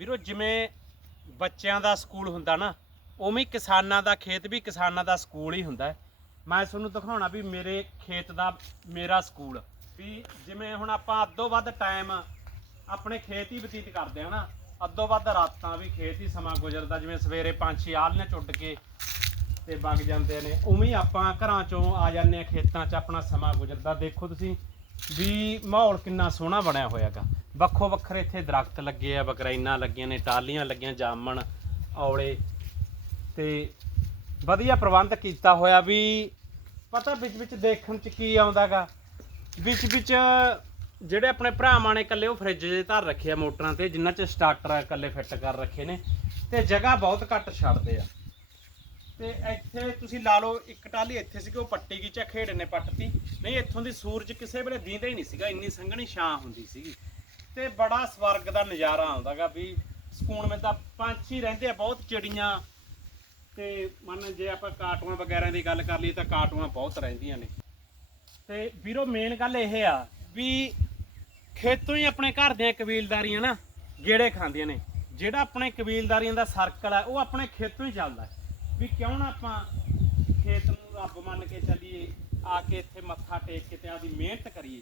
ਵੀਰੋ, ਜਿਵੇਂ ਬੱਚਿਆਂ ਦਾ ਸਕੂਲ ਹੁੰਦਾ ਨਾ, ਉਵੇਂ ਕਿਸਾਨਾਂ ਦਾ ਖੇਤ ਵੀ ਕਿਸਾਨਾਂ ਦਾ ਸਕੂਲ ਹੀ ਹੁੰਦਾ ਮੈਂ ਤੁਹਾਨੂੰ ਦਿਖਾਉਣਾ ਵੀ ਮੇਰੇ ਖੇਤ ਦਾ ਮੇਰਾ ਸਕੂਲ। ਵੀ ਜਿਵੇਂ ਹੁਣ ਆਪਾਂ ਅੱਧੋ ਵੱਧ ਟਾਈਮ ਆਪਣੇ ਖੇਤ ਹੀ ਬਤੀਤ ਕਰਦੇ ਹਾਂ ਨਾ, ਅੱਧੋ ਵੱਧ ਰਾਤਾਂ ਵੀ ਖੇਤ ਹੀ ਸਮਾਂ ਗੁਜ਼ਰਦਾ, ਜਿਵੇਂ ਸਵੇਰੇ ਪੰਛੀ ਆਲ੍ਹਣੇ ਚੁੱਟ ਕੇ ਤੇ ਵਗ ਜਾਂਦੇ ਨੇ, ਉਵੇਂ ਆਪਾਂ ਘਰਾਂ ਚੋਂ ਆ ਜਾਂਦੇ ਆ, ਖੇਤਾਂ 'ਚ ਆਪਣਾ ਸਮਾਂ ਗੁਜ਼ਰਦਾ। ਦੇਖੋ ਤੁਸੀਂ ਵੀ ਮਾਹੌਲ ਕਿੰਨਾ ਸੋਹਣਾ ਬਣਿਆ ਹੋਇਆਗਾ ਵੱਖੋ ਵੱਖਰੇ ਇੱਥੇ ਦਰਖਤ ਲੱਗੇ ਆ ਬਕਰਾਈਨਾਂ ਲੱਗੀਆਂ ਨੇ ਟਾਲੀਆਂ ਲੱਗੀਆਂ, ਜਾਮਣ, ਔਲੇ। ਤੇ ਵਧੀਆ ਪ੍ਰਬੰਧ ਕੀਤਾ ਹੋਇਆ ਵੀ ਪਤਾ ਵਿੱਚ ਵਿੱਚ ਦੇਖਣ 'ਚ ਕੀ ਆਉਂਦਾਗਾ? ਵਿੱਚ ਵਿੱਚ ਜਿਹੜੇ ਆਪਣੇ ਭਰਾਵਾਂ ਨੇ ਇਕੱਲੇ ਉਹ ਫ੍ਰਿਜ ਦੇ ਧਰ ਰੱਖੇ ਆ ਮੋਟਰਾਂ ਤੇ ਜਿਨ੍ਹਾਂ 'ਚ ਸਟਾਰਟਰ ਇਕੱਲੇ ਫਿੱਟ ਕਰ ਰੱਖੇ ਨੇ। ਤੇ ਜਗ੍ਹਾ ਬਹੁਤ ਘੱਟ ਛੱਡਦੇ ਆ। ਤੇ ਇੱਥੇ ਤੁਸੀਂ ਲਾ ਲਓ, ਇੱਕ ਟਾਲੀ ਇੱਥੇ ਸੀਗੀ, ਉਹ ਪੱਟੀ ਗਈ ਝਖੇੜੇ ਨੇ ਪੱਟਤੀ। ਨਹੀਂ, ਇੱਥੋਂ ਦੀ ਸੂਰਜ ਕਿਸੇ ਵੇਲੇ ਦੀਂਦਾ ਹੀ ਨਹੀਂ ਸੀਗਾ, ਇੰਨੀ ਸੰਘਣੀ ਛਾਂ ਹੁੰਦੀ ਸੀਗੀ। ਤੇ ਬੜਾ ਸਵਰਗ ਦਾ ਨਜ਼ਾਰਾ ਆਉਂਦਾਗਾ ਵੀ ਸਕੂਨ ਮਿਲਦਾ ਪੰਛੀ ਰਹਿੰਦੇ ਆ, ਬਹੁਤ ਚਿੜੀਆਂ। ਤੇ ਮੰਨ ਜੇ ਆਪਾਂ ਕਾਟੂਆਂ ਵਗੈਰਾ ਦੀ ਗੱਲ ਕਰ ਲਈਏ ਤਾਂ ਕਾਟੂਆਂ ਬਹੁਤ ਰਹਿੰਦੀਆਂ ਨੇ। ਤੇ ਵੀਰੋ ਮੇਨ ਗੱਲ ਇਹ ਆ ਵੀ ਖੇਤੋਂ ਹੀ ਆਪਣੇ ਘਰ ਦੀਆਂ ਕਬੀਲਦਾਰੀਆਂ ਨਾ ਗੇੜੇ ਖਾਂਦੀਆਂ ਨੇ। ਜਿਹੜਾ ਆਪਣੇ ਕਬੀਲਦਾਰੀਆਂ ਦਾ ਸਰਕਲ ਹੈ ਉਹ ਆਪਣੇ ਖੇਤੋਂ ਹੀ ਚੱਲਦਾ ਵੀ ਕਿਉਂ ਨਾ ਆਪਾਂ ਖੇਤ ਨੂੰ ਰੱਬ ਮੰਨ ਕੇ ਚੱਲੀਏ, ਆ ਕੇ ਇੱਥੇ ਮੱਥਾ ਟੇਕ ਕੇ ਤੇ ਆਪਦੀ ਮਿਹਨਤ ਕਰੀਏ।